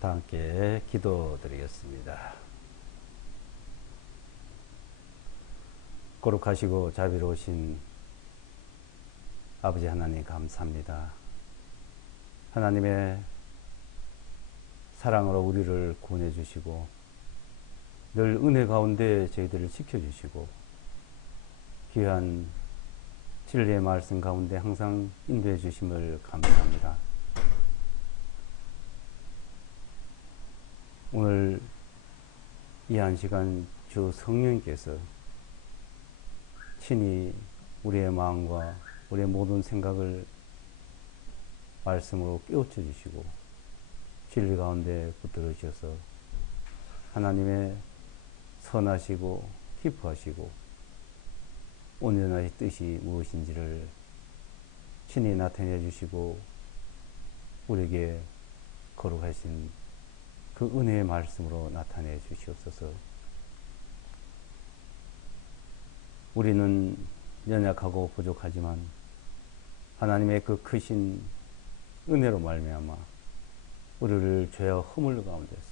다 함께 기도드리겠습니다. 거룩하시고 자비로우신 아버지 하나님 감사합니다. 하나님의 사랑으로 우리를 구원해 주시고 늘 은혜 가운데 저희들을 지켜주시고 귀한 진리의 말씀 가운데 항상 인도해 주심을 감사합니다. 오늘 이 한 시간 주 성령께서 친히 우리의 마음과 우리의 모든 생각을 말씀으로 깨우쳐 주시고 진리 가운데 붙들어 주셔서 하나님의 선하시고 기뻐하시고 온전하신 뜻이 무엇인지를 친히 나타내 주시고 우리에게 거룩하신 그 은혜의 말씀으로 나타내 주시옵소서. 우리는 연약하고 부족하지만 하나님의 그 크신 은혜로 말미암아 우리를 죄와 허물 가운데서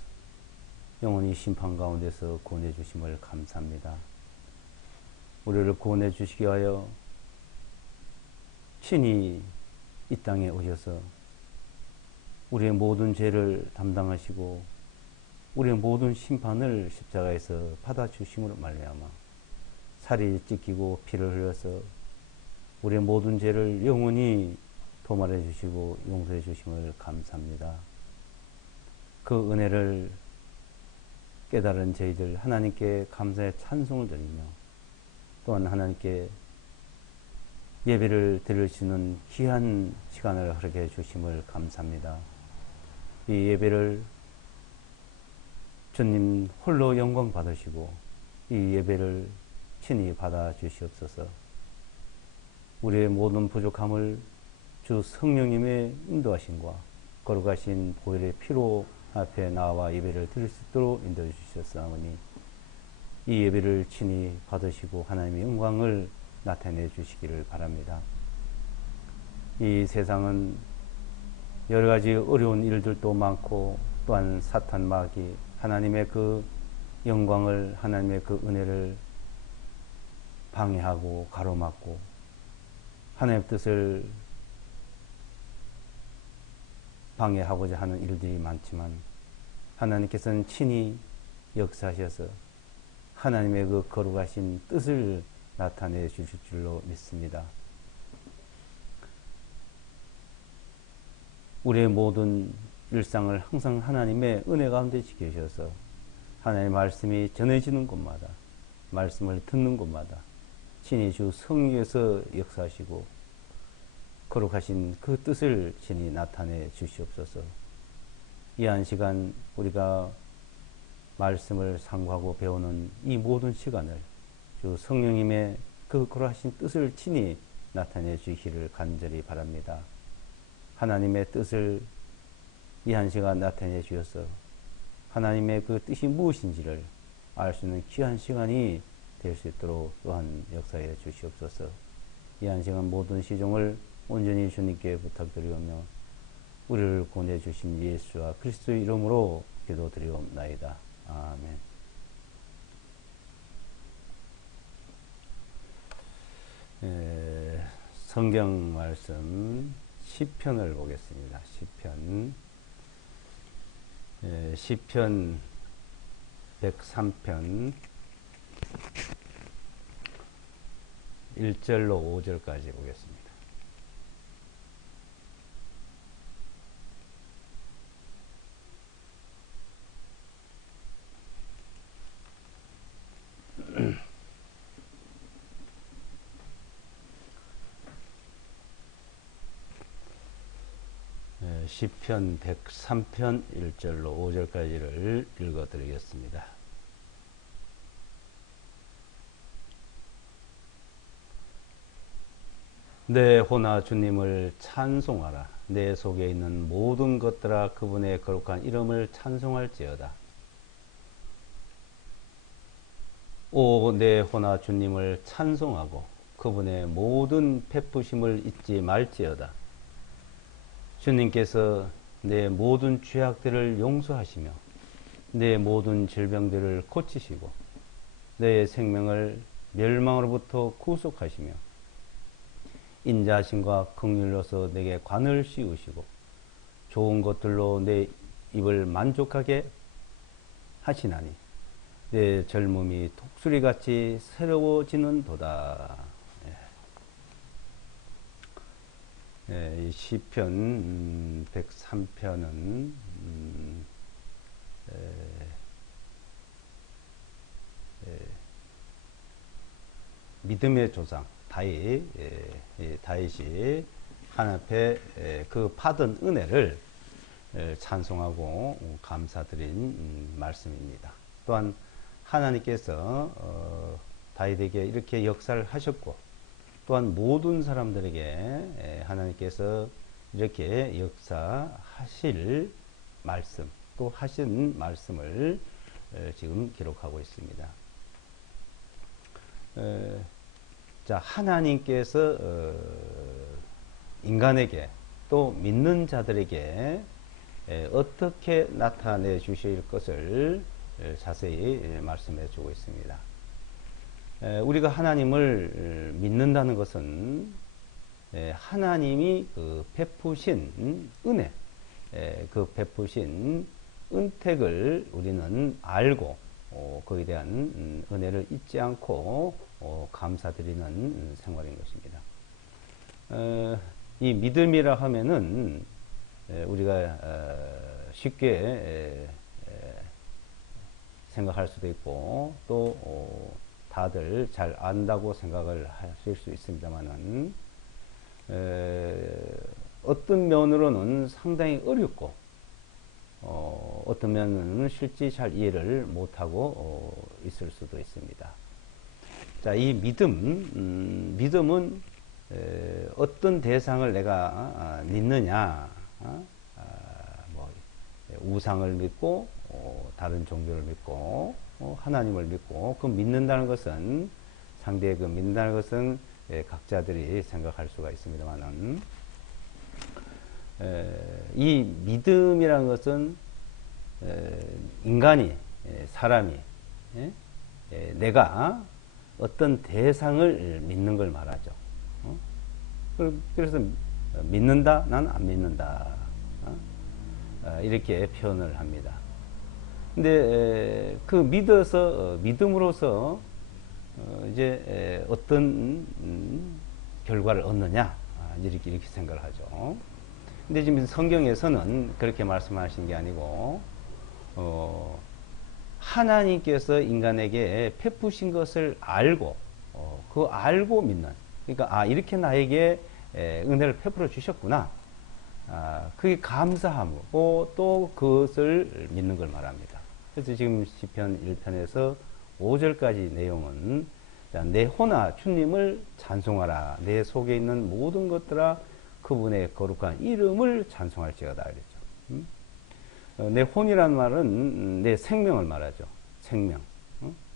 영원히 심판 가운데서 구원해 주심을 감사합니다. 우리를 구원해 주시기 위하여 친히 이 땅에 오셔서 우리의 모든 죄를 담당하시고 우리의 모든 심판을 십자가에서 받아주심으로 말미암아 살이 찢기고 피를 흘려서 우리의 모든 죄를 영원히 도말해 주시고 용서해 주심을 감사합니다. 그 은혜를 깨달은 저희들 하나님께 감사의 찬송을 드리며 또한 하나님께 예배를 드릴 수 있는 귀한 시간을 허락해 주심을 감사합니다. 이 예배를 주님 홀로 영광 받으시고 이 예배를 친히 받아 주시옵소서. 우리의 모든 부족함을 주 성령님의 인도하심과 거룩하신 보혈의 피로 앞에 나와 예배를 드릴 수 있도록 인도해 주셨사오니 이 예배를 친히 받으시고 하나님의 영광을 나타내 주시기를 바랍니다. 이 세상은 여러 가지 어려운 일들도 많고 또한 사탄 마귀 하나님의 그 영광을 하나님의 그 은혜를 방해하고 가로막고 하나님의 뜻을 방해하고자 하는 일들이 많지만 하나님께서는 친히 역사하셔서 하나님의 그 거룩하신 뜻을 나타내 주실 줄로 믿습니다. 우리의 모든 일상을 항상 하나님의 은혜 가운데 지켜주셔서 하나님의 말씀이 전해지는 곳마다 말씀을 듣는 곳마다 친히 주 성령께서 역사하시고 거룩하신 그 뜻을 친히 나타내 주시옵소서. 이 한 시간 우리가 말씀을 상고하고 배우는 이 모든 시간을 주 성령님의 그 거룩하신 뜻을 친히 나타내 주시기를 간절히 바랍니다. 하나님의 뜻을 이 한 시간 나타내 주셔서 하나님의 그 뜻이 무엇인지를 알 수 있는 귀한 시간이 될 수 있도록 또한 역사해 주시옵소서. 이 한 시간 모든 시종을 온전히 주님께 부탁드리오며 우리를 구원해 주신 예수와 그리스도의 이름으로 기도드리옵나이다. 아멘. 성경 말씀 시편을 보겠습니다. 시편 103편 1절로 5절까지 보겠습니다. 시편 103편 1절로 5절까지를 읽어드리겠습니다. 내 호나 주님을 찬송하라. 내 속에 있는 모든 것들아 그분의 거룩한 이름을 찬송할지어다. 오 내 호나 주님을 찬송하고 그분의 모든 베푸심을 잊지 말지어다. 주님께서 내 모든 죄악들을 용서하시며 내 모든 질병들을 고치시고 내 생명을 멸망으로부터 구속하시며 인자하심과 긍휼로서 내게 관을 씌우시고 좋은 것들로 내 입을 만족하게 하시나니 내 젊음이 독수리같이 새로워지는도다. 이 시편 103편은 믿음의 조상 다윗이 하나님 앞에 그 받은 은혜를 찬송하고 감사드린 말씀입니다. 또한 하나님께서 다윗에게 이렇게 역사를 하셨고 또한 모든 사람들에게 하나님께서 이렇게 역사하실 말씀 또 하신 말씀을 지금 기록하고 있습니다. 자, 하나님께서 인간에게 또 믿는 자들에게 어떻게 나타내 주실 것을 자세히 말씀해 주고 있습니다. 우리가 하나님을 믿는다는 것은 하나님이 그 베푸신 은혜, 그 베푸신 은택을 우리는 알고 거기에 대한 은혜를 잊지 않고 감사드리는 생활인 것입니다. 이 믿음이라 하면은 우리가 쉽게 생각할 수도 있고 또 다들 잘 안다고 생각을 하실 수 있습니다만은 어떤 면으로는 상당히 어렵고 어떤 면은 실제 잘 이해를 못하고 있을 수도 있습니다. 자, 이 믿음은 어떤 대상을 내가 믿느냐, 뭐 우상을 믿고 다른 종교를 믿고 하나님을 믿고 그 믿는다는 것은 상대의 그 믿는다는 것은 각자들이 생각할 수가 있습니다만은 이 믿음이라는 것은 인간이 사람이 내가 어떤 대상을 믿는 걸 말하죠. 그래서 믿는다, 난 안 믿는다 이렇게 표현을 합니다. 근데 그 믿음으로써 이제 어떤 결과를 얻느냐 이렇게 생각을 하죠. 근데 지금 성경에서는 그렇게 말씀하신 게 아니고 하나님께서 인간에게 베푸신 것을 알고 그 알고 믿는, 그러니까 이렇게 나에게 은혜를 베풀어 주셨구나, 그게 감사하고 또 그것을 믿는 걸 말합니다. 그래서 지금 시편 1편에서 5절까지 내용은 내 혼아 주님을 찬송하라, 내 속에 있는 모든 것들아 그분의 거룩한 이름을 찬송할지어다 그랬죠. 내 혼이란 말은 내 생명을 말하죠. 생명.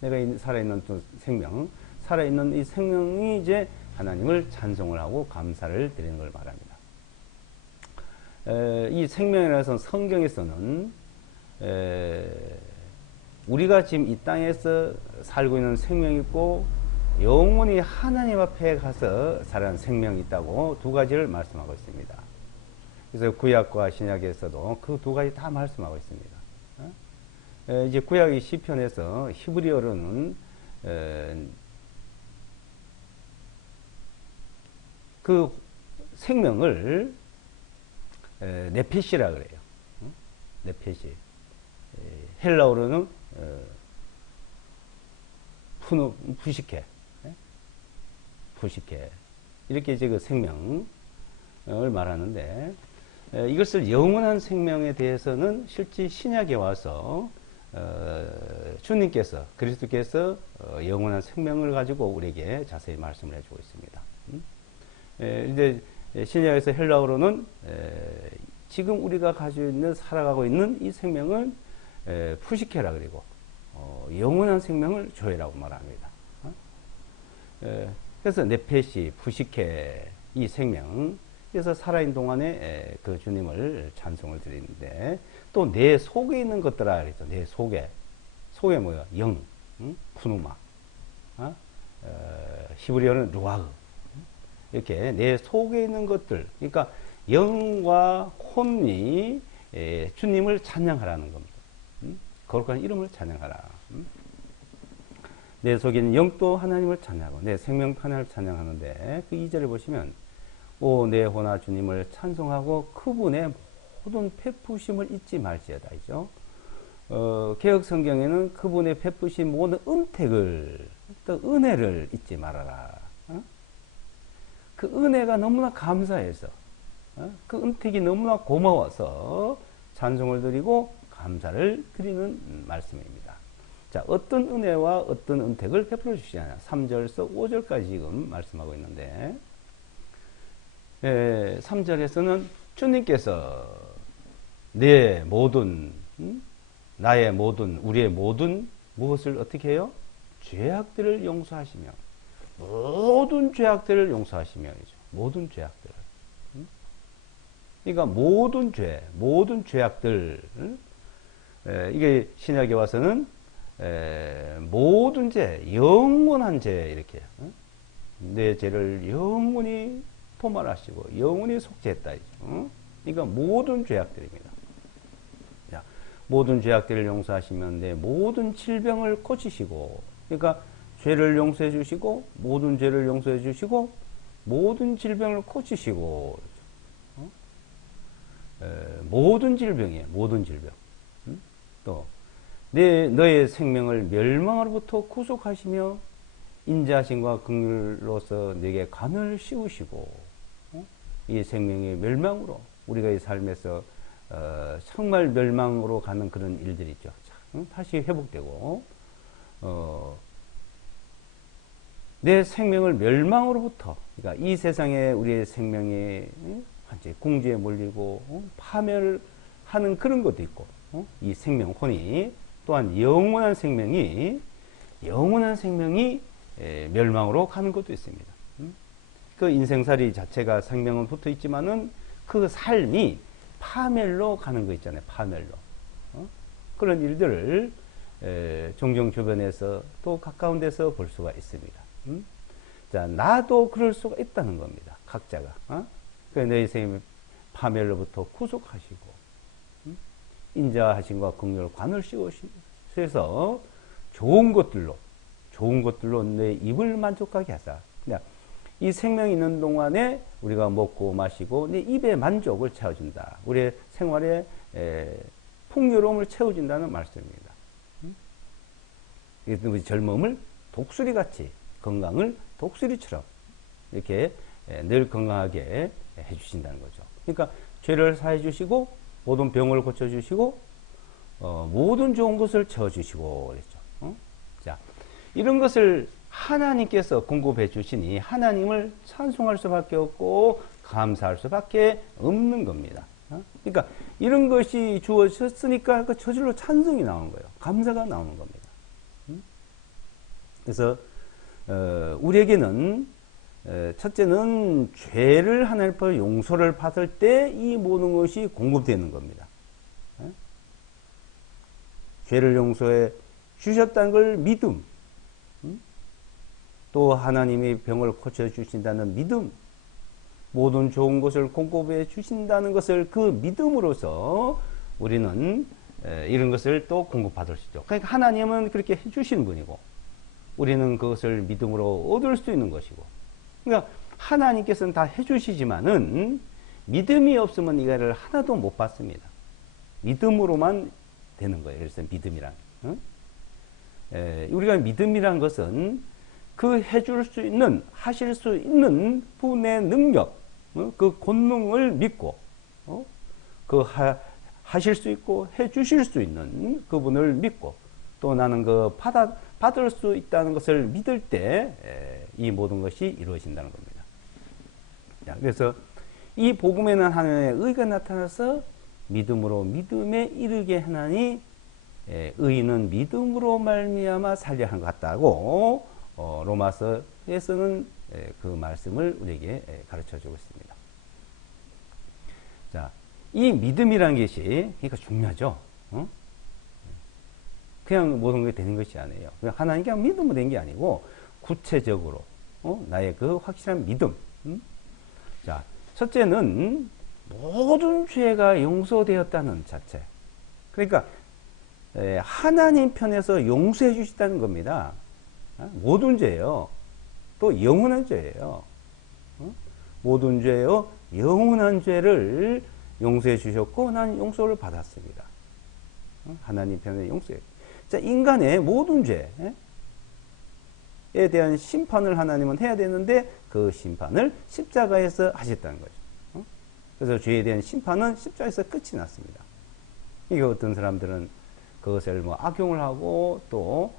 내가 살아있는 또 생명, 살아있는 이 생명이 이제 하나님을 찬송을 하고 감사를 드리는 걸 말합니다. 이 생명이라서 성경에서는 우리가 지금 이 땅에서 살고 있는 생명이 있고 영원히 하나님 앞에 가서 살아가는 생명이 있다고 두 가지를 말씀하고 있습니다. 그래서 구약과 신약에서도 그 두 가지 다 말씀하고 있습니다. 이제 구약의 시편에서 히브리어로는 그 생명을 네페시라 그래요. 네페시. 헬라어로는 푸시케. 푸시케. 이렇게 이제 그 생명을 말하는데, 이것을 영원한 생명에 대해서는 실제 신약에 와서 주님께서, 그리스도께서 영원한 생명을 가지고 우리에게 자세히 말씀을 해주고 있습니다. 이제 신약에서 헬라어로는 지금 우리가 가지고 있는, 살아가고 있는 이 생명을 푸시케라 그리고 영원한 생명을 조회라고 말합니다. 그래서 네페시, 푸시케, 이 생명, 그래서 살아있는 동안에 그 주님을 찬송을 드리는데, 또 내 속에 있는 것들아 그랬죠. 내 속에. 속에 뭐야? 영, 푸누마. 히브리어는 루아흐. 이렇게 내 속에 있는 것들, 그러니까 영과 혼이 주님을 찬양하라는 겁니다. 거룩한 이름을 찬양하라. 내 속에 있는 영도 하나님을 찬양하고 내 생명도 하나님을 찬양하는데, 그 2절을 보시면 오 내 혼아 주님을 찬송하고 그분의 모든 베푸심을 잊지 말지어다. 이죠. 개혁 성경에는 그분의 베푸신 모든 은택을, 또 은혜를 잊지 말아라. 그 은혜가 너무나 감사해서, 그 은택이 너무나 고마워서 찬송을 드리고 감사를 드리는 말씀입니다. 자, 어떤 은혜와 어떤 은택을 베풀어 주시냐. 3절에서 5절까지 지금 말씀하고 있는데, 3절에서는 주님께서 내 모든, 나의 모든, 우리의 모든 무엇을 어떻게 해요? 죄악들을 용서하시며, 모든 죄악들을 용서하시며, 모든 죄악들을. 그러니까 모든 죄, 모든 죄악들, 이게 신약에 와서는 모든 죄, 영원한 죄, 이렇게 내 죄를 영원히 포말하시고 영원히 속죄했다. 그러니까 모든 죄악들입니다. 자, 모든 죄악들을 용서하시면 내 모든 질병을 고치시고, 그러니까 죄를 용서해 주시고 모든 죄를 용서해 주시고 모든 질병을 고치시고, 모든 질병이에요. 모든 질병. 또 너의 생명을 멸망으로부터 구속하시며 인자하심과 긍휼로서 내게 관을 씌우시고, 이 생명의 멸망으로, 우리가 이 삶에서 정말 멸망으로 가는 그런 일들이 있죠. 다시 회복되고, 내 생명을 멸망으로부터, 그러니까 이 세상에 우리의 생명이 완전히 궁지에 몰리고 파멸하는 그런 것도 있고, 이 생명, 혼이 또한 영원한 생명이 멸망으로 가는 것도 있습니다. 그 인생살이 자체가 생명은 붙어 있지만은 그 삶이 파멸로 가는 거 있잖아요. 파멸로. 그런 일들을 종종 주변에서 또 가까운 데서 볼 수가 있습니다. 자, 나도 그럴 수가 있다는 겁니다. 각자가. 너희 생명 파멸로부터 구속하시고, 인자하심과 긍휼 관을 씌우셔서 좋은 것들로 내 입을 만족하게 하사. 이 생명이 있는 동안에 우리가 먹고 마시고 내 입의 만족을 채워준다. 우리의 생활의 풍요로움을 채워준다는 말씀입니다. 우리 젊음을 독수리같이, 건강을 독수리처럼 이렇게 늘 건강하게 해주신다는 거죠. 그러니까 죄를 사해 주시고 모든 병을 고쳐 주시고 모든 좋은 것을 채워 주시고 그랬죠. 자, 이런 것을 하나님께서 공급해 주시니 하나님을 찬송할 수밖에 없고 감사할 수밖에 없는 겁니다. 그러니까 이런 것이 주어졌으니까 그 저절로 찬송이 나오는 거예요. 감사가 나오는 겁니다. 그래서 우리에게는 첫째는 죄를 하나님 앞에 용서를 받을 때 이 모든 것이 공급되는 겁니다. 죄를 용서해 주셨다는 걸 믿음, 또 하나님이 병을 고쳐주신다는 믿음, 모든 좋은 것을 공급해 주신다는 것을 그 믿음으로써 우리는 이런 것을 또 공급받을 수 있죠. 그러니까 하나님은 그렇게 해주시는 분이고 우리는 그것을 믿음으로 얻을 수 있는 것이고, 그러니까 하나님께서는 다 해주시지만은 믿음이 없으면 이거를 하나도 못 받습니다. 믿음으로만 되는 거예요. 그래서 믿음이란, 우리가 믿음이란 것은 그 해줄 수 있는, 하실 수 있는 분의 능력, 그 권능을 믿고, 하실 수 있고 해주실 수 있는 그분을 믿고, 또 나는 받을 수 있다는 것을 믿을 때 이 모든 것이 이루어진다는 겁니다. 자, 그래서 이 복음에는 하나님의 의가 나타나서 믿음으로 믿음에 이르게 하나니 의인은 믿음으로 말미암아 살려 한 것 같다고 로마서에서는 그 말씀을 우리에게 가르쳐 주고 있습니다. 자, 이 믿음이라는 것이 그러니까 중요하죠. 어? 그냥 모든 게 되는 것이 아니에요. 그냥 하나님 그냥 믿으면 된 게 아니고 구체적으로 나의 그 확실한 믿음. 자, 첫째는 모든 죄가 용서되었다는 자체. 그러니까 하나님 편에서 용서해 주시다는 겁니다. 모든 죄예요. 또 영원한 죄예요. 모든 죄요 영원한 죄를 용서해 주셨고 난 용서를 받았습니다. 하나님 편에 용서해. 자, 인간의 모든 죄에 대한 심판을 하나님은 해야 되는데 그 심판을 십자가에서 하셨다는 거죠. 그래서 죄에 대한 심판은 십자가에서 끝이 났습니다. 이게 어떤 사람들은 그것을 뭐 악용을 하고 또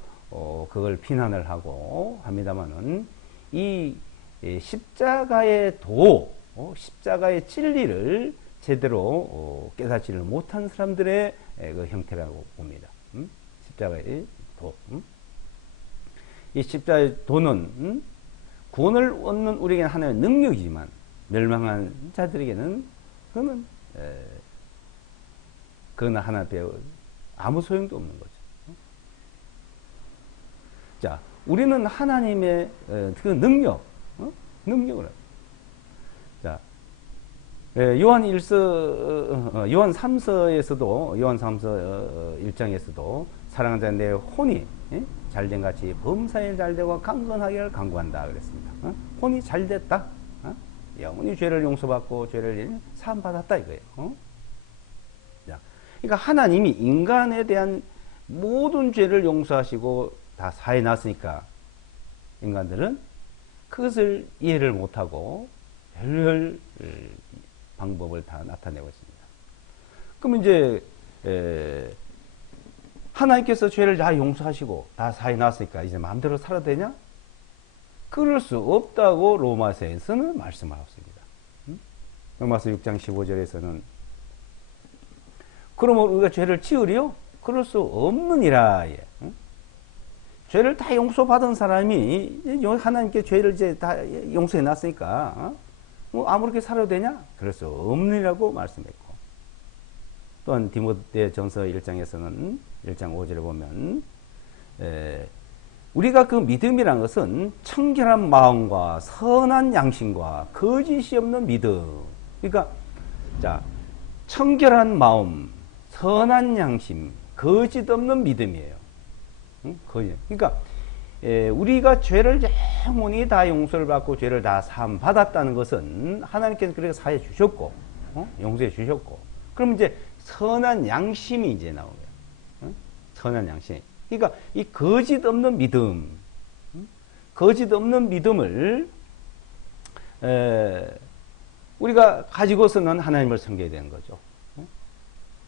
그걸 비난을 하고 합니다만은 이 십자가의 십자가의 진리를 제대로 깨닫지를 못한 사람들의 그 형태라고 봅니다. 십자가의 도. 이 십자가의 도는 구원을 얻는 우리에게는 하나의 능력이지만 멸망한 자들에게는 그거는 하나 배워 아무 소용도 없는 거죠. 자, 우리는 하나님의 그 능력을. 자, 요한 3서에서도, 요한 3서 1장에서도 사랑하는 자 내 혼이 잘된 같이 범사에 잘되고 강건하기를 간구한다 그랬습니다. 혼이 잘됐다. 영원히 죄를 용서받고 죄를 사함받았다 이거예요. 자, 그러니까 하나님이 인간에 대한 모든 죄를 용서하시고 다 사해 놨으니까 인간들은 그것을 이해를 못하고 별별 방법을 다 나타내고 있습니다. 그럼 이제 하나님께서 죄를 다 용서하시고 다 사해 놨으니까 이제 마음대로 살아도 되냐? 그럴 수 없다고 로마서에서는 말씀을 하고 있습니다. 로마서 6장 15절에서는 그러면 우리가 죄를 지으리요? 그럴 수 없느니라. 죄를 다 용서받은 사람이 하나님께 죄를 이제 다 용서해 놨으니까 뭐 아무렇게 살아도 되냐? 그럴 수 없느니라고 말씀했고, 또한 디모데전서 1장에서는 1장 5절에 보면 우리가 그 믿음이란 것은 청결한 마음과 선한 양심과 거짓이 없는 믿음. 그러니까 자, 청결한 마음, 선한 양심, 거짓 없는 믿음이에요. 그러니까 우리가 죄를 영원히 다 용서를 받고 죄를 다 사함 받았다는 것은 하나님께서 그렇게 사해 주셨고 용서해 주셨고, 그럼 이제 선한 양심이 이제 나오고요. 선한 양심. 그러니까 이 거짓 없는 믿음, 거짓 없는 믿음을 우리가 가지고서는 하나님을 섬겨야 되는 거죠.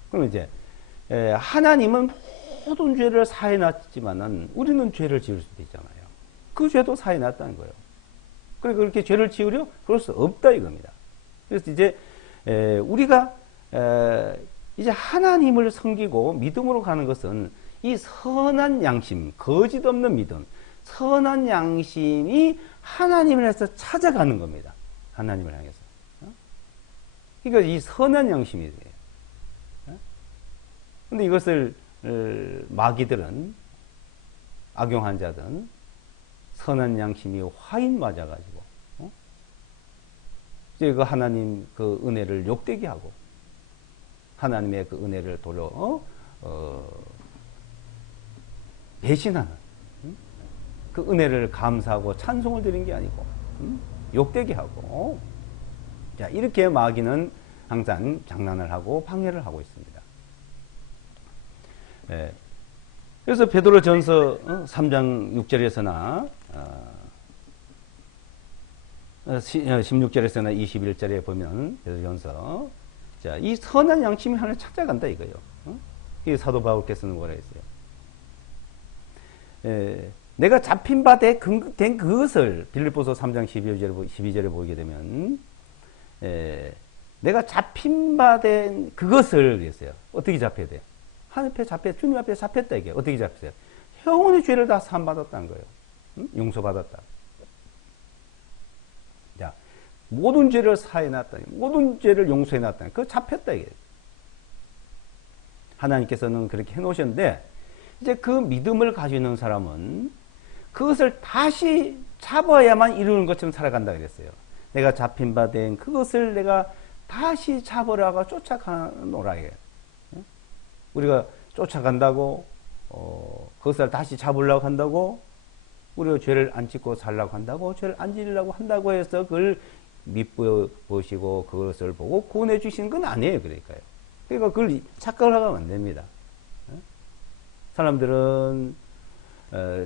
그럼 이제 하나님은 모든 죄를 사해 놨지만은 우리는 죄를 지을 수도 있잖아요. 그 죄도 사해 놨다는 거예요. 그러니까 그렇게 죄를 지으려 그럴 수 없다 이겁니다. 그래서 이제 우리가 이제 하나님을 섬기고 믿음으로 가는 것은 이 선한 양심, 거짓 없는 믿음, 선한 양심이 하나님을 향해서 찾아가는 겁니다. 하나님을 향해서. 그러니까 이 선한 양심이 돼요. 근데 이것을 마귀들은, 악용한 자들은 선한 양심이 화인 맞아가지고 이제 그 하나님 그 은혜를 욕되게 하고 하나님의 그 은혜를 도려 배신하는, 그 은혜를 감사하고 찬송을 드리는 게 아니고 욕되게 하고, 자, 이렇게 마귀는 항상 장난을 하고 방해를 하고 있습니다. 그래서 베드로전서 3장 6절에서나 16절에서나 21절에 보면 베드로전서, 자, 이 선한 양심이 하나를 찾아간다 이거예요. 이 사도 바울께서는 뭐라 했어요? 내가 잡힌 바 된 그것을 빌립보서 3장 12절에 보게 되면 내가 잡힌 바 된 그것을 그랬어요. 어떻게 잡혀야 돼요? 하나님 앞에 주님 앞에 잡혔다 이게. 어떻게 잡혔어요? 영원히 죄를 다 사함받았다는 거예요. 용서받았다. 자, 모든 죄를 사해놨다니, 모든 죄를 용서해놨다니, 그거 잡혔다 이게. 하나님께서는 그렇게 해놓으셨는데, 이제 그 믿음을 가지고 있는 사람은 그것을 다시 잡아야만 이루는 것처럼 살아간다 그랬어요. 내가 잡힌 바 된 그것을 내가 다시 잡으라고 쫓아가노라. 우리가 쫓아간다고, 그것을 다시 잡으려고 한다고, 우리가 죄를 안 짓고 살려고 한다고, 죄를 안 지으려고 한다고 해서 그걸 밑보시고 그것을 보고 구원해 주시는 건 아니에요. 그러니까요. 그러니까 그걸 착각을 하면 안 됩니다. 사람들은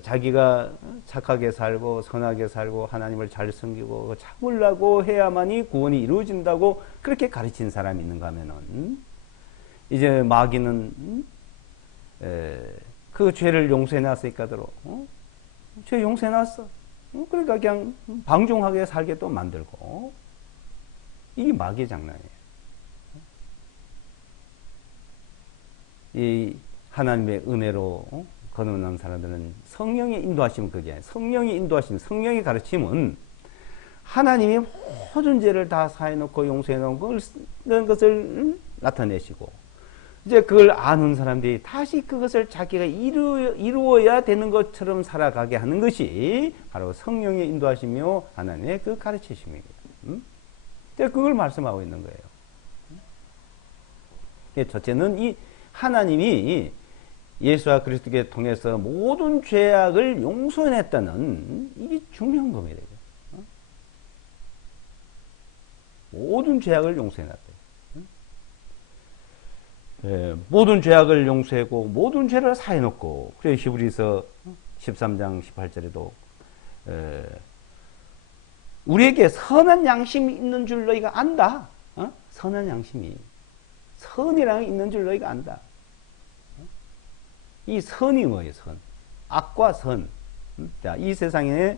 자기가 착하게 살고 선하게 살고 하나님을 잘 섬기고 참으려고 해야만이 구원이 이루어진다고 그렇게 가르친 사람이 있는가 하면은, 이제 마귀는 그 죄를 용서해 놨으니까대로 죄 용서해 놨어. 그러니까 그냥 방종하게 살게 또 만들고, 이게 마귀의 장난이에요. 이 하나님의 은혜로 거듭난 사람들은 성령의 인도하심은 그게 아니에요. 성령의 인도하심, 성령의 가르침은 하나님이 모든 죄를 다 사해놓고 용서해놓은 것을 나타내시고, 이제 그걸 아는 사람들이 다시 그것을 자기가 이루어야 되는 것처럼 살아가게 하는 것이 바로 성령의 인도하시며 하나님의 그 가르치심입니다. 그걸 말씀하고 있는 거예요. 첫째는 이 하나님이 예수와 그리스도께 통해서 모든 죄악을 용서해냈다는, 이게 중요한 겁니다. 모든 죄악을 용서해놨다. 모든 죄악을 용서하고 모든 죄를 사해놓고, 그래서 히브리서 13장 18절에도 우리에게 선한 양심이 있는 줄 너희가 안다. 선한 양심이, 선이랑 있는 줄 너희가 안다. 이 선이 뭐예요? 선. 악과 선. 자, 이 세상에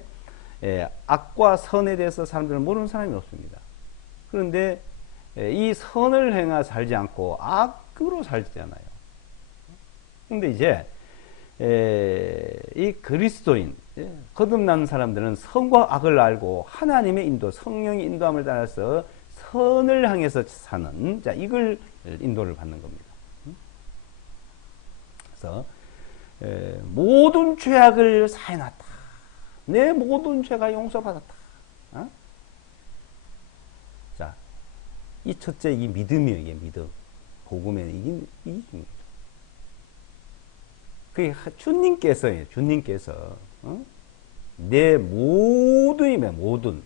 악과 선에 대해서 사람들은 모르는 사람이 없습니다. 그런데 이 선을 행하 살지 않고 악으로 살잖아요. 근데 이제 이 그리스도인, 거듭난 사람들은 선과 악을 알고 하나님의 인도, 성령의 인도함을 따라서 선을 향해서 사는, 자, 이걸 인도를 받는 겁니다. 그래서 모든 죄악을 사해놨다. 내 모든 죄가 용서받았다. 자, 이 첫째, 이 믿음이에요. 이게 믿음. 복음에 이게 중요해요. 그게 주님께서 내 모든이면 모든,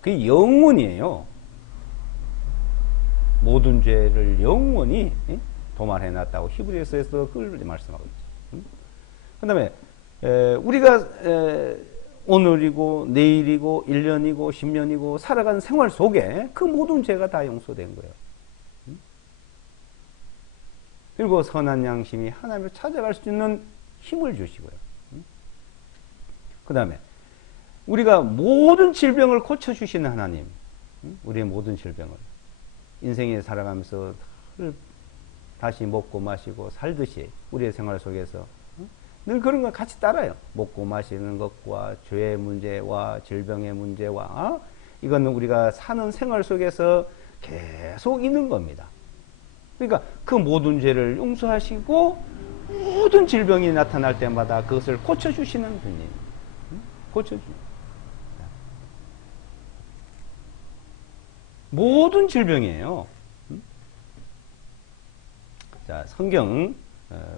그게 영원이에요. 모든 죄를 영원히 도말해놨다고 히브리서에서 그걸 말씀하고 있죠. 그 다음에 우리가 오늘이고 내일이고 1년이고 10년이고 살아가는 생활 속에 그 모든 죄가 다 용서된 거예요. 그리고 선한 양심이 하나님을 찾아갈 수 있는 힘을 주시고요. 그 다음에 우리가 모든 질병을 고쳐주시는 하나님, 우리의 모든 질병을 인생에 살아가면서 다시 먹고 마시고 살듯이 우리의 생활 속에서 늘 그런 걸 같이 따라요. 먹고 마시는 것과 죄의 문제와 질병의 문제와 이거는 우리가 사는 생활 속에서 계속 있는 겁니다. 그러니까 그 모든 죄를 용서하시고 모든 질병이 나타날 때마다 그것을 고쳐주시는 분이, 고쳐주는 모든 질병이에요. 자, 성경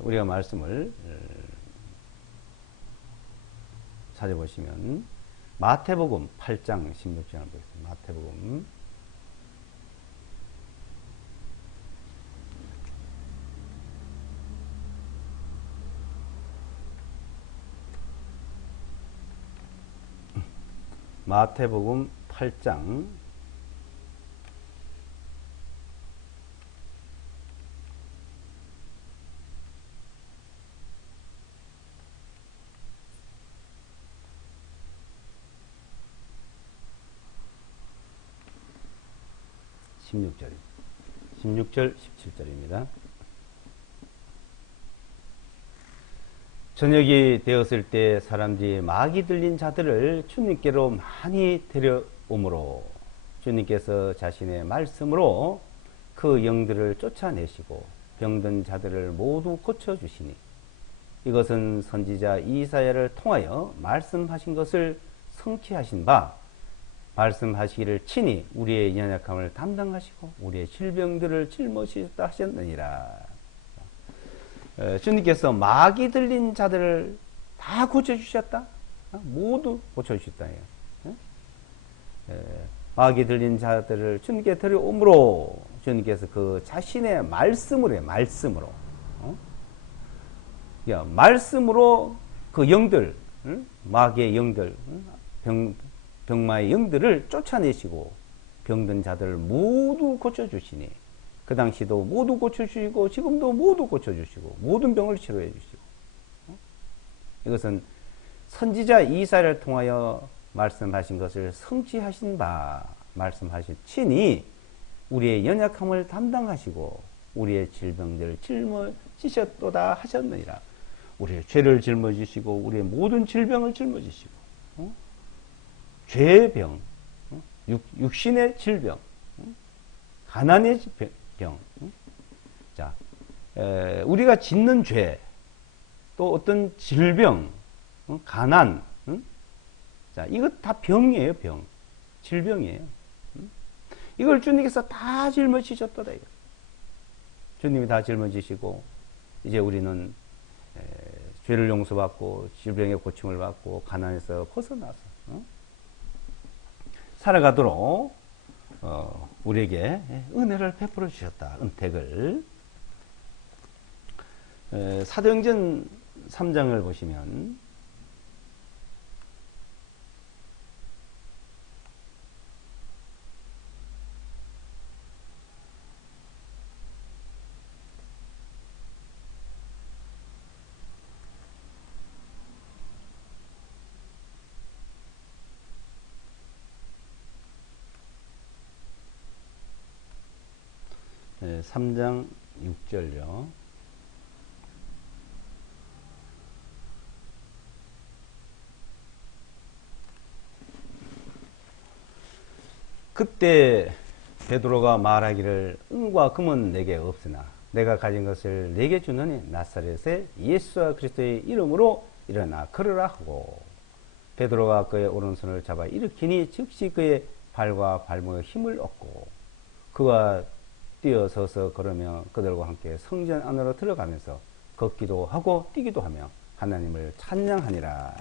우리가 말씀을 찾아보시면 마태복음 8장 16절을 보겠습니다. 마태복음 8장 16절 17절입니다. 저녁이 되었을 때 사람들이 마귀 들린 자들을 주님께로 많이 오므로 주님께서 자신의 말씀으로 그 영들을 쫓아내시고 병든 자들을 모두 고쳐주시니 이것은 선지자 이사야를 통하여 말씀하신 것을 성취하신 바 말씀하시기를 친히 우리의 연약함을 담당하시고 우리의 질병들을 짊어지셨다 하셨느니라. 주님께서 마귀 들린 자들을 다 고쳐주셨다. 모두 고쳐주셨다. 마귀 들린 자들을 주님께 데려오므로 주님께서 그 자신의 말씀으로 말씀으로 그 영들, 마귀의 영들, 병마의 영들을 쫓아내시고 병든 자들을 모두 고쳐주시니 그 당시도 모두 고쳐주시고 지금도 모두 고쳐주시고 모든 병을 치료해 주시고 이것은 선지자 이사야를 통하여 말씀하신 것을 성취하신 바 말씀하신 친히 우리의 연약함을 담당하시고 우리의 질병들을 짊어지셨도다 하셨느니라. 우리의 죄를 짊어지시고 우리의 모든 질병을 짊어지시고 죄의 병, 육신의 질병, 가난의 병. 자, 우리가 짓는 죄, 또 어떤 질병, 가난. 자, 이거 다 병이에요, 병. 질병이에요. 이걸 주님께서 다 짊어지셨도다. 주님이 다 짊어지시고 이제 우리는 죄를 용서받고 질병의 고침을 받고 가난에서 벗어나서 살아가도록 우리에게 은혜를 베풀어 주셨다. 은택을. 사도행전 3장을 보시면 네, 3장 6절요. 그때 베드로가 말하기를 은과 금은 내게 없으나 내가 가진 것을 내게 주노니 나사렛의 예수와 그리스도의 이름으로 일어나 걸으라 하고 베드로가 그의 오른손을 잡아 일으키니 즉시 그의 발과 발목에 힘을 얻고 그가 뛰어서서 걸으며 그들과 함께 성전 안으로 들어가면서 걷기도 하고 뛰기도 하며 하나님을 찬양하니라.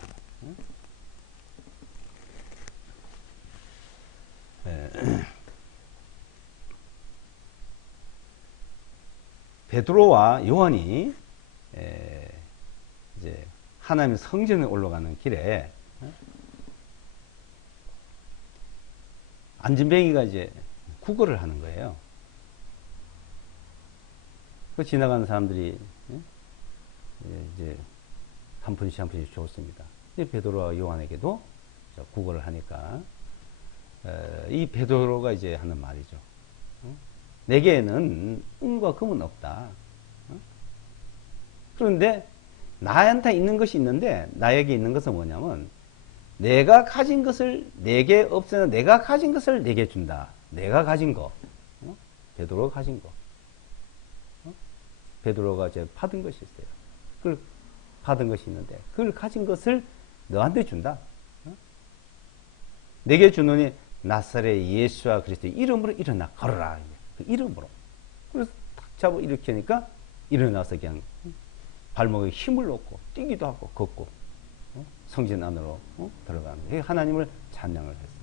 베드로와 요한이 이제 하나님의 성전에 올라가는 길에 안진뱅이가 이제 구걸을 하는 거예요. 그 지나가는 사람들이 이제 한 푼씩 한 푼씩 줬습니다. 베드로와 요한에게도 구걸을 하니까 이 베드로가 이제 하는 말이죠. 내게는 은과 금은 없다. 그런데 나한테 있는 것이 있는데 나에게 있는 것은 뭐냐면 내가 가진 것을 내게 없으나 내가 가진 것을 내게 준다. 내가 가진 거. 베드로가 가진 거. 베드로가 이제 받은 것이 있어요. 그걸 받은 것이 있는데 그걸 가진 것을 너한테 준다. 내게 주노니 나사렛 예수와 그리스도 이름으로 일어나 걸어라. 그 이름으로. 그래서 탁 잡아 일으키니까 일어나서 그냥 발목에 힘을 얻고 뛰기도 하고 걷고 성전 안으로 들어가는 거예요. 하나님을 찬양을 했습니다.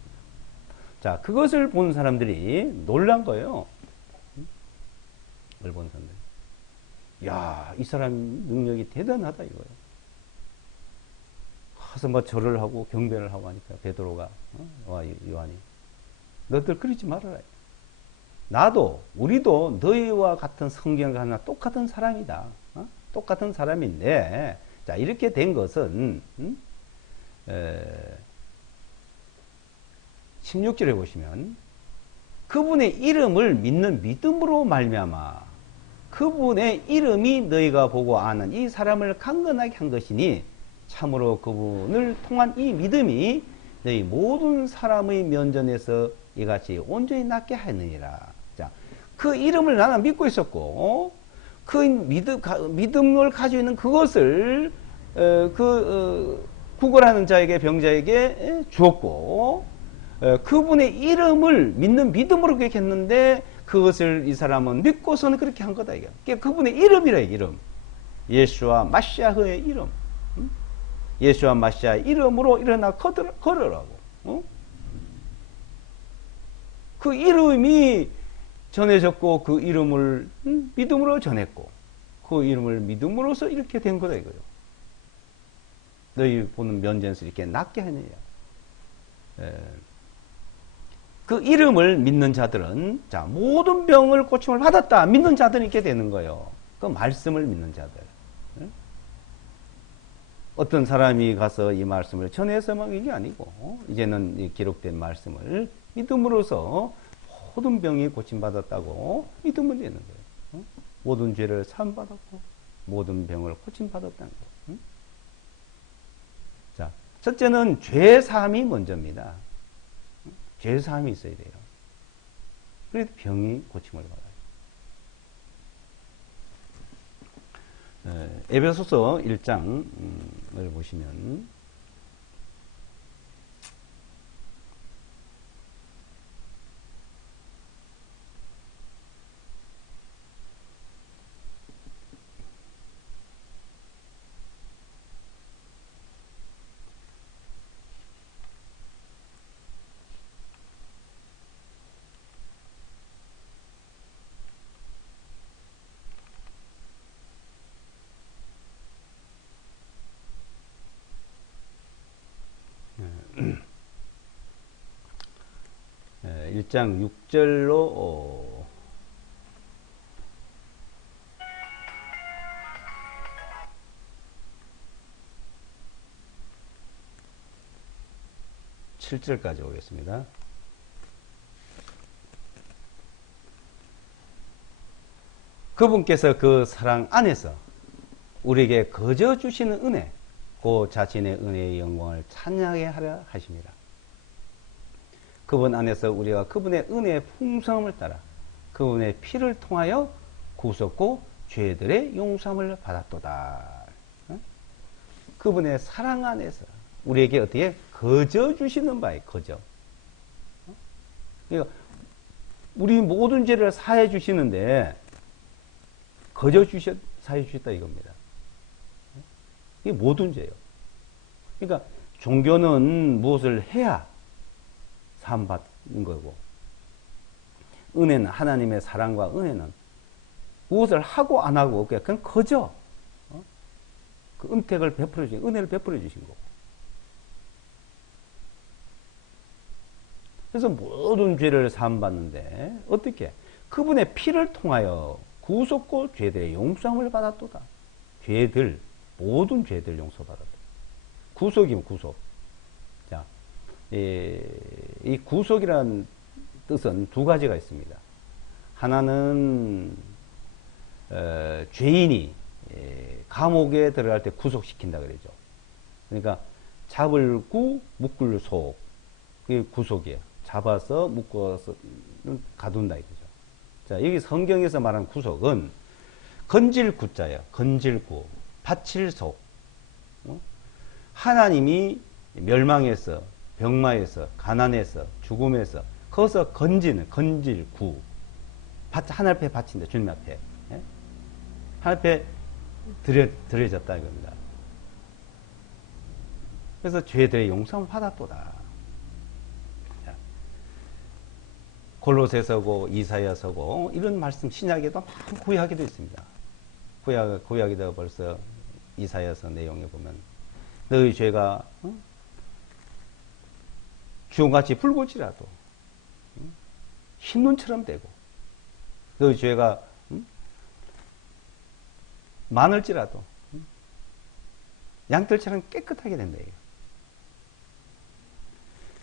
자, 그것을 본 사람들이 놀란 거예요. 그걸 본 사람들이. 야, 이 사람 능력이 대단하다 이거예요. 가서 뭐 절을 하고 경배를 하고 하니까 베드로가 와 요한이 너희들 그러지 말아라. 나도 우리도 너희와 같은 성경을 하나 똑같은 사람이다. 똑같은 사람인데 자 이렇게 된 것은 16절에 보시면 그분의 이름을 믿는 믿음으로 말미암아 그분의 이름이 너희가 보고 아는 이 사람을 강건하게 한 것이니 참으로 그분을 통한 이 믿음이 너희 모든 사람의 면전에서 이같이 온전히 낫게 하느니라. 자, 그 이름을 나는 믿고 있었고, 그 믿음을 가지고 있는 그것을 구걸하는 자에게, 병자에게 주었고, 그분의 이름을 믿는 믿음으로 그렇게 했는데, 그것을 이 사람은 믿고서는 그렇게 한 거다. 이게 그분의 이름이라, 이름. 예수와 마시아의 이름. 예수와 마시아 이름으로 일어나 걸으라고. 그 이름이 전해졌고, 그 이름을 믿음으로 전했고, 그 이름을 믿음으로써 이렇게 된 거다 이거요. 너희 보는 면전에서 이렇게 낫게 하느냐. 그 이름을 믿는 자들은, 자, 모든 병을 고침을 받았다 믿는 자들은 이렇게 되는 거예요. 그 말씀을 믿는 자들. 어떤 사람이 가서 이 말씀을 전해서만 이게 아니고, 이제는 이 기록된 말씀을 믿음으로써 모든 병이 고침받았다고 믿으면 되는 거예요. 모든 죄를 사함받았고, 모든 병을 고침받았다는 거예요. 자, 첫째는 죄사함이 먼저입니다. 죄사함이 있어야 돼요. 그래도 병이 고침을 받아요. 에베소서 1장을 보시면, 예, 1장 6절로 7절까지 오겠습니다. 그분께서 그 사랑 안에서 우리에게 거저 주시는 은혜, 그 자신의 은혜의 영광을 찬양하게 하려 하십니다. 그분 안에서 우리가 그분의 은혜의 풍성함을 따라 그분의 피를 통하여 구속고 죄들의 용서함을 받았도다. 그분의 사랑 안에서 우리에게 어떻게 거저 주시는 바에 거저. 그러니까 우리 모든 죄를 사해 주시는데 거저 사해 주셨다 이겁니다. 이게 모든 죄예요. 그러니까 종교는 무엇을 해야 사함받는 거고, 은혜는, 하나님의 사랑과 은혜는 무엇을 하고 안 하고 그냥 거저 그 은택을 베풀어 주신, 은혜를 베풀어 주신 거고. 그래서 모든 죄를 사함받는데 어떻게? 그분의 피를 통하여 구속고 죄들의 용서함을 받았도다. 죄들, 모든 죄들 용서받았다. 구속이면 구속. 자, 이 구속이라는 뜻은 두 가지가 있습니다. 하나는 죄인이 감옥에 들어갈 때 구속시킨다 그러죠. 그러니까 잡을 구, 묶을 속, 그게 구속이에요. 잡아서 묶어서 가둔다 이거죠. 자, 여기 성경에서 말하는 구속은 건질 구자예요. 건질 구, 바칠 속. 하나님이 멸망해서, 병마에서, 가난해서, 죽음에서 거기서 건지는 건질 구. 하나님 앞에 바친다. 주님 앞에. 하나님 앞에 드려졌다 이겁니다. 그래서 죄들의 용서를 받았도다. 골로새서고 이사야서고 이런 말씀 신약에도 많고 구약에도 있습니다. 구약에도 벌써 이사야서 내용에 보면 너희 죄가 주홍같이 붉을지라도 흰눈처럼 되고 너희 죄가 많을지라도 양털처럼 깨끗하게 된다.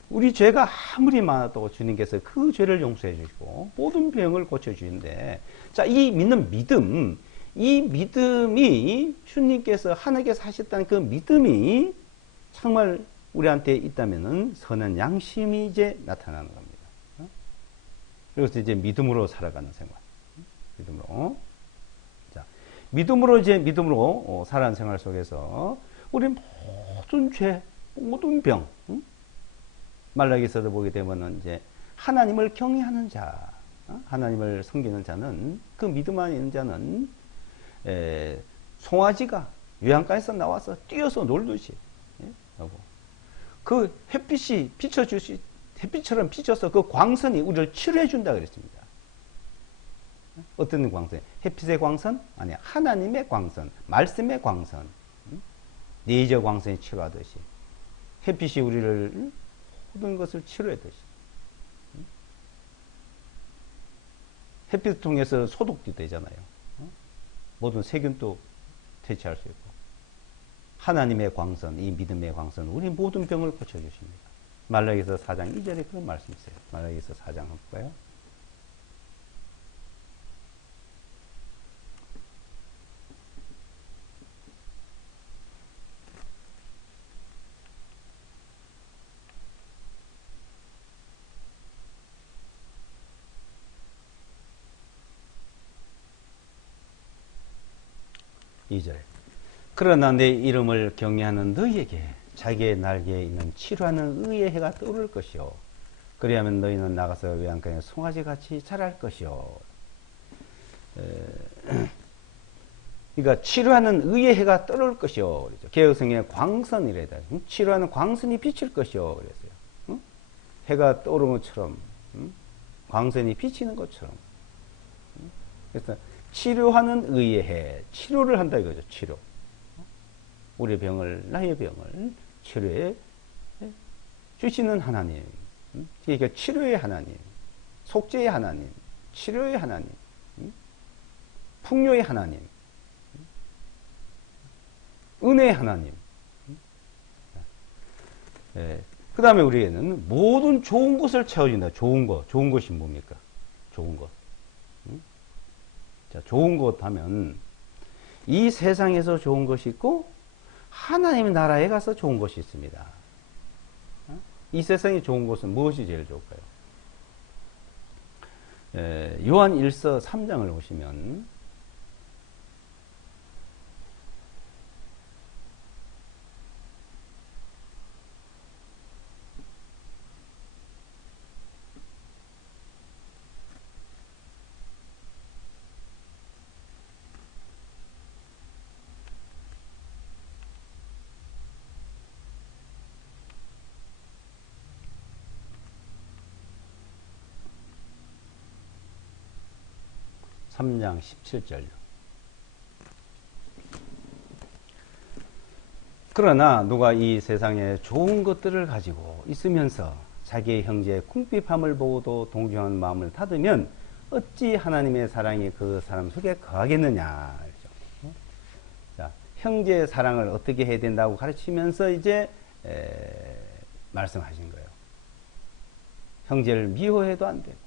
우리 죄가 아무리 많아도 주님께서 그 죄를 용서해 주시고 모든 병을 고쳐주시는데, 자, 이 믿는 믿음, 이 믿음이 주님께서 하나님께서 하셨다는 그 믿음이 정말 우리한테 있다면은 선한 양심이 이제 나타나는 겁니다. 그래서 이제 믿음으로 살아가는 생활. 믿음으로. 자, 믿음으로 살아가는 생활 속에서 우리 모든 죄, 모든 병, 말라기서도 보게 되면은 이제 하나님을 경외하는 자, 하나님을 섬기는 자는 그 믿음 안에 있는 자는 송아지가 요양가에서 나와서 뛰어서 놀듯이 하고 그 햇빛이 비춰주시 햇빛처럼 비춰서 그 광선이 우리를 치료해 준다 그랬습니다. 어떤 광선? 햇빛의 광선? 아니 하나님의 광선, 말씀의 광선, 레이저 광선이 치료하듯이 햇빛이 우리를 모든 것을 치료하듯이 햇빛을 통해서 소독도 되잖아요. 모든 세균도 퇴치할 수 있고 하나님의 광선, 이 믿음의 광선 우리 모든 병을 고쳐주십니다. 말라기서 4장 2절에 그런 말씀이 있어요. 말라기서 4장 한번 볼까요? 그러나 내 이름을 경외하는 너희에게 자기의 날개에 있는 치료하는 의의 해가 떠오를 것이요 그리하면 너희는 나가서 외양간에 송아지같이 자랄 것이요. 그러니까 치료하는 의의 해가 떠오를 것이요. 그렇죠. 개혁성경에 광선이래다. 치료하는 광선이 비칠 것이요. 그랬어요. 해가 떠오르는 것처럼 광선이 비치는 것처럼. 그래서 치료하는 의의 해, 치료를 한다 이거죠. 치료. 우리 병을, 나의 병을 치료해 주시는 하나님. 그러니까 치료의 하나님, 속죄의 하나님, 치료의 하나님, 풍요의 하나님, 은혜의 하나님. 그 다음에 우리에는 모든 좋은 것을 채워준다. 좋은 것. 좋은 것이 뭡니까? 좋은 것. 자, 좋은 것 하면 이 세상에서 좋은 것이 있고 하나님의 나라에 가서 좋은 것이 있습니다. 이 세상에 좋은 것은 무엇이 제일 좋을까요? 요한 1서 3장을 보시면 3장 17절. 그러나 누가 이 세상에 좋은 것들을 가지고 있으면서 자기의 형제의 궁핍함을 보고도 동정하는 마음을 닫으면 어찌 하나님의 사랑이 그 사람 속에 거하겠느냐. 자, 형제의 사랑을 어떻게 해야 된다고 가르치면서 이제 말씀하신 거예요. 형제를 미워해도 안 되고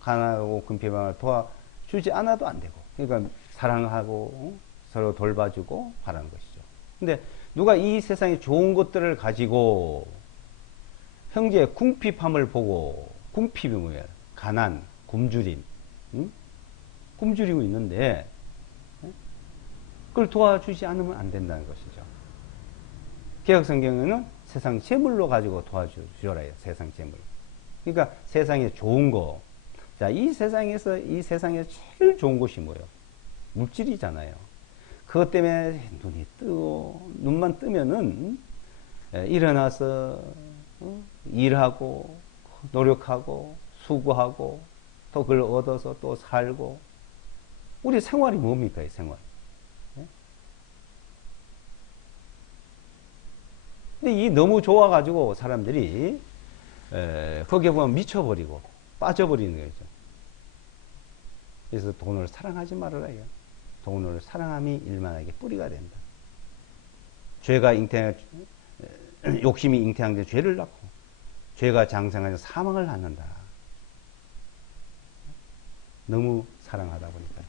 가난하고 궁핍함을 도와주지 않아도 안 되고, 그러니까 사랑하고 서로 돌봐주고 하라는 것이죠. 근데 누가 이 세상에 좋은 것들을 가지고 형제의 궁핍함을 보고, 궁핍이 뭐예요? 가난, 굶주림, 굶주리고 있는데 그걸 도와주지 않으면 안 된다는 것이죠. 개혁성경에는 세상 재물로 가지고 도와주셔라 해요. 세상 재물. 그러니까 세상에 좋은 거. 자, 이 세상에 제일 좋은 것이 뭐예요? 물질이잖아요. 그것 때문에 눈이 뜨고, 눈만 뜨면은 일어나서 일하고 노력하고 수고하고 또 그걸 얻어서 또 살고. 우리 생활이 뭡니까? 이 생활. 근데 이 너무 좋아가지고 사람들이 거기에 보면 미쳐버리고 빠져버리는 거죠. 그래서 돈을 사랑하지 말아라 해요. 돈을 사랑함이 일만하게 뿌리가 된다. 죄가 욕심이 잉태한 죄를 낳고 죄가 장성하여 사망을 낳는다. 너무 사랑하다 보니까.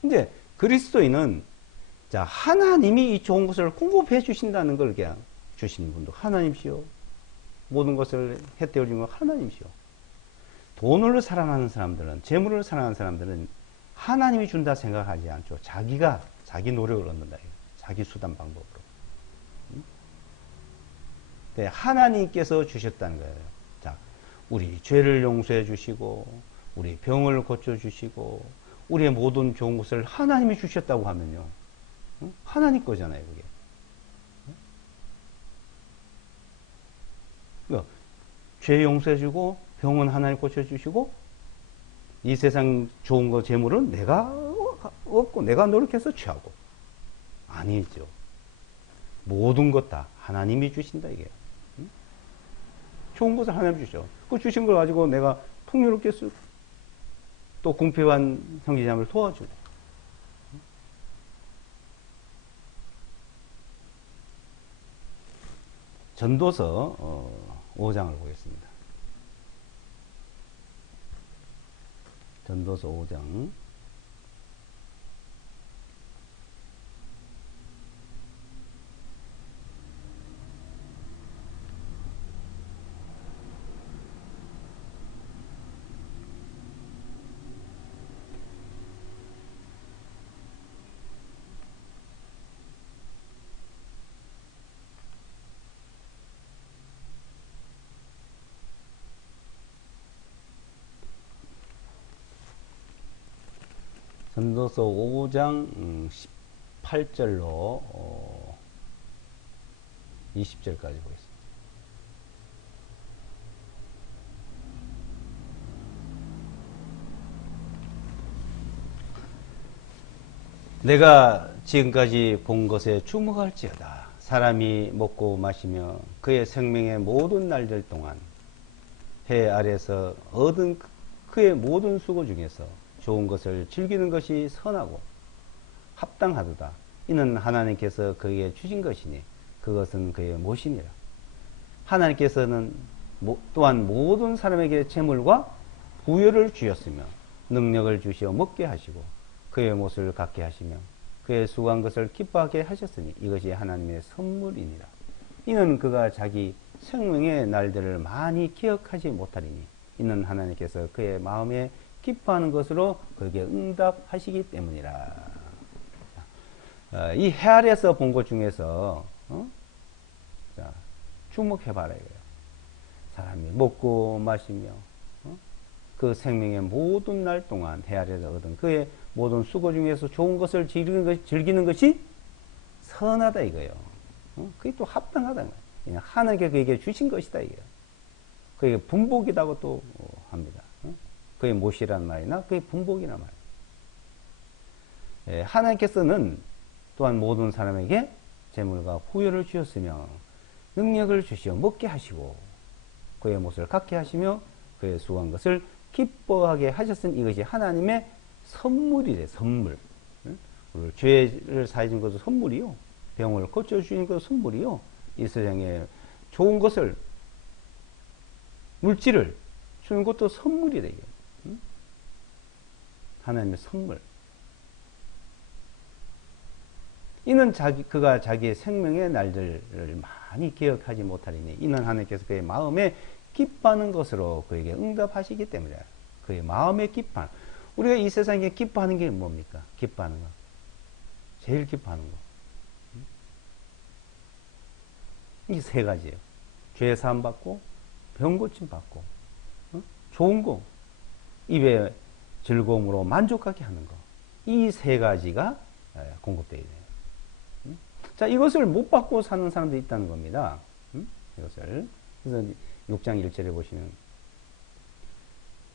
근데 그리스도인은 자, 하나님이 이 좋은 것을 공급해 주신다는 걸 그냥 주시는 분도 하나님이시요. 모든 것을 혜택을 주는 건 하나님이시요. 돈을 사랑하는 사람들은, 재물을 사랑하는 사람들은 하나님이 준다 생각하지 않죠. 자기가 자기 노력을 얻는다. 자기 수단 방법으로. 네, 하나님께서 주셨다는 거예요. 자, 우리 죄를 용서해 주시고, 우리 병을 고쳐 주시고, 우리의 모든 좋은 것을 하나님이 주셨다고 하면요. 하나님 거잖아요, 그게. 그러니까 죄 용서해 주고, 병은 하나님 고쳐 주시고, 이 세상 좋은 거, 재물은 내가 얻고, 내가 노력해서 취하고. 아니죠. 모든 것 다 하나님이 주신다, 이게. 좋은 것을 하나님 주셔. 그 주신 걸 가지고 내가 풍요롭게 쓰고, 또 궁핍한 형제자매를 도와주고. 전도서 5장을 보겠습니다. 전도서 5장. 전도서 5장 18절로 20절까지 보겠습니다. 내가 지금까지 본 것에 주목할지어다. 사람이 먹고 마시며 그의 생명의 모든 날들 동안 해 아래서 얻은 그의 모든 수고 중에서 좋은 것을 즐기는 것이 선하고 합당하도다. 이는 하나님께서 그에게 주신 것이니 그것은 그의 몫이니라. 하나님께서는 또한 모든 사람에게 재물과 부여를 주셨으며 능력을 주시어 먹게 하시고 그의 몫을 갖게 하시며 그의 수고한 것을 기뻐하게 하셨으니 이것이 하나님의 선물이니라. 이는 그가 자기 생명의 날들을 많이 기억하지 못하리니 이는 하나님께서 그의 마음에 기뻐하는 것으로 그에게 응답하시기 때문이라. 이 해 아래에서 본 것 중에서 자, 주목해봐라 이거예요. 사람이 먹고 마시며 그 생명의 모든 날 동안 해 아래에서 얻은 그의 모든 수고 중에서 좋은 것을 즐기는 것이 선하다 이거예요. 그게 또 합당하다. 하나님께 그에게 주신 것이다 이거예요. 그게 분복이라고 또 합니다. 그의 몫이란 말이나 그의 분복이란 말. 하나님께서는 또한 모든 사람에게 재물과 부여를 주셨으며 능력을 주시어 먹게 하시고 그의 몫을 갖게 하시며 그의 수고한 것을 기뻐하게 하셨으니 이것이 하나님의 선물이래. 선물. 죄를 사해준 것도 선물이요. 병을 고쳐주신 것도 선물이요. 이 세상에 좋은 것을 물질을 주는 것도 선물이래. 하나님의 선물. 이는 그가 자기의 생명의 날들을 많이 기억하지 못하리니 이는 하나님께서 그의 마음에 기뻐하는 것으로 그에게 응답하시기 때문이다. 그의 마음에 기뻐하는. 우리가 이 세상에 기뻐하는 게 뭡니까? 기뻐하는 거. 제일 기뻐하는 거. 이 세 가지예요. 죄 사함 받고 병 고침 받고 좋은 거. 입에 즐거움으로 만족하게 하는 거. 이 세 가지가 공급되어야 돼요. 자, 이것을 못 받고 사는 사람도 있다는 겁니다. 이것을. 그래서 6장 1절에 보시면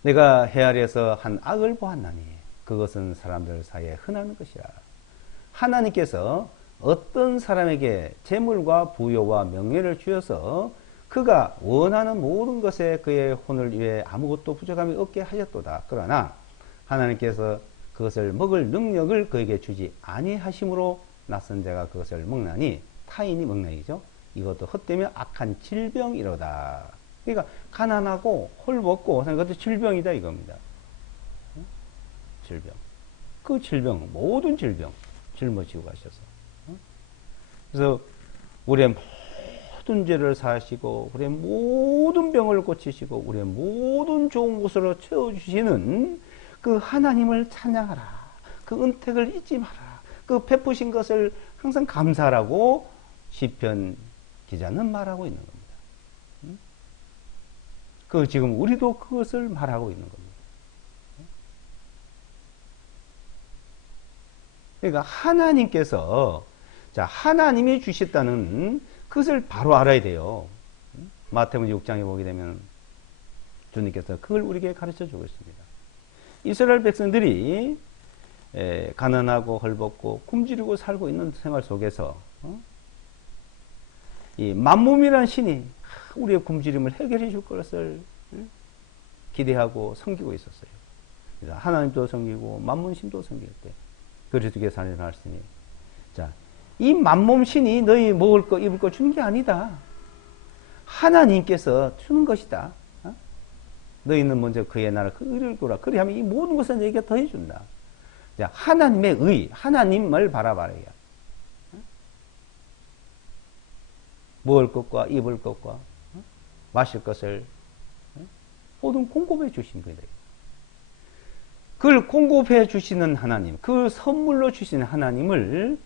내가 해 아래에서 한 악을 보았나니 그것은 사람들 사이에 흔한 것이라. 하나님께서 어떤 사람에게 재물과 부여와 명예를 주셔서 그가 원하는 모든 것에 그의 혼을 위해 아무것도 부족함이 없게 하셨도다. 그러나 하나님께서 그것을 먹을 능력을 그에게 주지 아니하심으로 낯선 자가 그것을 먹나니 타인이 먹나니죠. 이것도 헛되며 악한 질병이로다. 그러니까 가난하고 헐벗고 그것도 질병이다 이겁니다. 질병. 그 질병, 모든 질병 짊어지고 가셔서. 그래서 우리의 모든 죄를 사하시고 우리의 모든 병을 고치시고 우리의 모든 좋은 곳으로 채워주시는 그 하나님을 찬양하라. 그 은택을 잊지 마라. 그 베푸신 것을 항상 감사하라고 시편 기자는 말하고 있는 겁니다. 그 지금 우리도 그것을 말하고 있는 겁니다. 그러니까 하나님께서 자 하나님이 주셨다는 그것을 바로 알아야 돼요. 마태복음 6장에 보게 되면 주님께서 그걸 우리에게 가르쳐 주고 있습니다. 이스라엘 백성들이 가난하고 헐벗고 굶주리고 살고 있는 생활 속에서 이 만몸이라는 신이 우리의 굶주림을 해결해 줄 것을 기대하고 섬기고 있었어요. 그래서 하나님도 섬기고 만몸신도 섬길 때 그리스도께서 하는 말씀이 자, 이 만몸신이 너희 먹을 거 입을 거 주는 게 아니다. 하나님께서 주는 것이다. 너희는 먼저 그의 나라 그 의를 구라. 그리하면 이 모든 것을 너희에게 더해준다. 자, 하나님의 의, 하나님을 바라봐야 먹을 것과 입을 것과 마실 것을 모든 공급해 주신 거예요. 그걸 공급해 주시는 하나님, 그 선물로 주시는 하나님을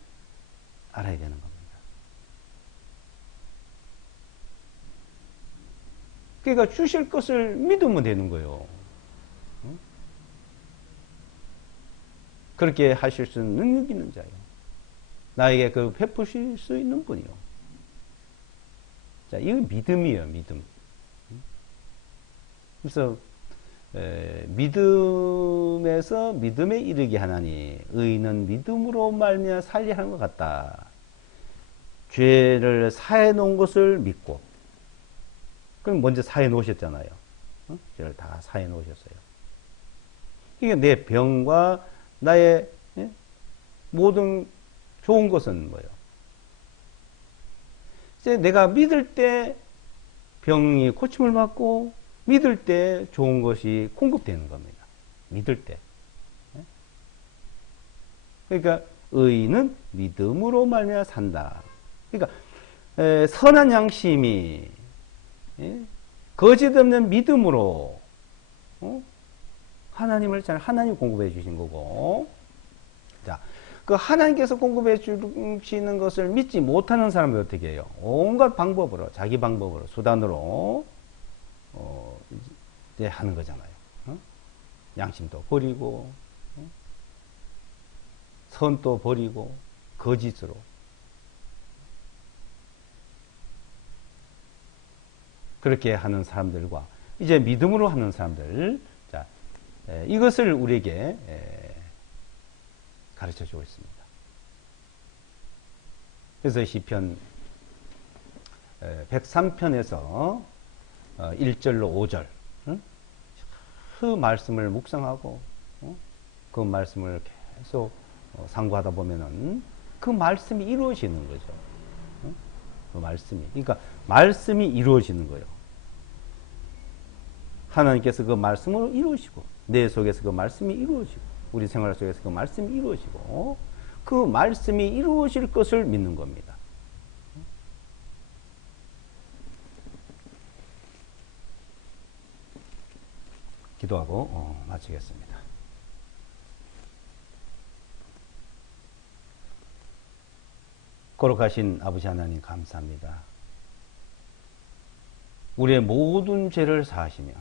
알아야 되는 겁니다. 그러니까 주실 것을 믿으면 되는 거예요. 그렇게 하실 수 있는 능력 있는 자요. 나에게 그 베푸실 수 있는 분이요. 자, 이거 믿음이에요, 믿음. 그래서 믿음에서 믿음에 이르게 하나니 의인은 믿음으로 말미암아 살리라 하는 것 같다. 죄를 사해 놓은 것을 믿고 그럼 먼저 사해 놓으셨잖아요. 죄를 다 사해 놓으셨어요. 이게 내 병과 나의 모든 좋은 것은 뭐예요? 이제 내가 믿을 때 병이 고침을 받고 믿을 때 좋은 것이 공급되는 겁니다. 믿을 때. 그러니까 의인은 믿음으로 말미암아 산다. 그러니까 선한 양심이 거짓 없는 믿음으로 하나님을 잘 하나님 공급해 주신 거고. 자, 그 하나님께서 공급해 주시는 것을 믿지 못하는 사람은 어떻게 해요? 온갖 방법으로 자기 방법으로 수단으로 이제 하는 거잖아요. 양심도 버리고, 선도 버리고, 거짓으로. 그렇게 하는 사람들과 이제 믿음으로 하는 사람들, 자, 이것을 우리에게 가르쳐 주고 있습니다. 그래서 시편 103편에서 1절로 5절 그 말씀을 묵상하고 그 말씀을 계속 상고하다 보면은 그 말씀이 이루어지는 거죠. 그 말씀이. 그러니까 말씀이 이루어지는 거예요. 하나님께서 그 말씀을 이루시고 내 속에서 그 말씀이 이루어지고 우리 생활 속에서 그 말씀이 이루어지고 그 말씀이 이루어질 것을 믿는 겁니다. 기도하고 마치겠습니다. 거룩하신 아버지 하나님 감사합니다. 우리의 모든 죄를 사하시며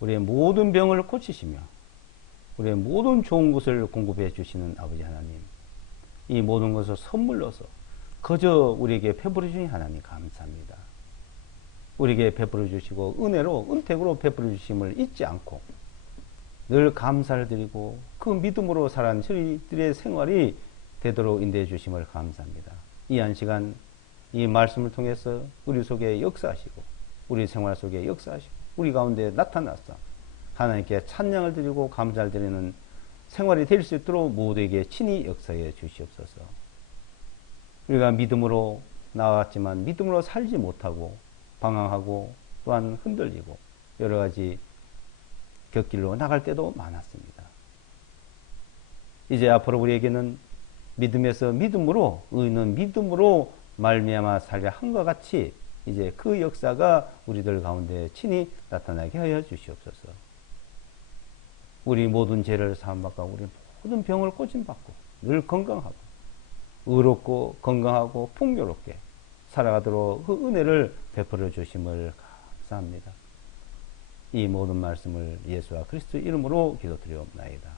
우리의 모든 병을 고치시며 우리의 모든 좋은 것을 공급해 주시는 아버지 하나님, 이 모든 것을 선물로서 그저 우리에게 베풀어 주신 하나님 감사합니다. 우리에게 베풀어 주시고 은혜로 은택으로 베풀어 주심을 잊지 않고 늘 감사를 드리고 그 믿음으로 살아가는 저희들의 생활이 되도록 인도해 주심을 감사합니다. 이 한 시간 이 말씀을 통해서 우리 속에 역사하시고 우리 생활 속에 역사하시고 우리 가운데 나타나서 하나님께 찬양을 드리고 감사를 드리는 생활이 될 수 있도록 모두에게 친히 역사해 주시옵소서. 우리가 믿음으로 나왔지만 믿음으로 살지 못하고 방황하고 또한 흔들리고 여러 가지 곁길로 나갈 때도 많았습니다. 이제 앞으로 우리에게는 믿음에서 믿음으로 의인은 믿음으로 말미암아 살게 한것 같이 이제 그 역사가 우리들 가운데 친히 나타나게 하여 주시옵소서. 우리 모든 죄를 사함받고 우리 모든 병을 고침받고 늘 건강하고 의롭고 건강하고 풍요롭게 살아가도록 그 은혜를 베풀어 주심을 감사합니다. 이 모든 말씀을 예수와 그리스도 이름으로 기도드리옵나이다.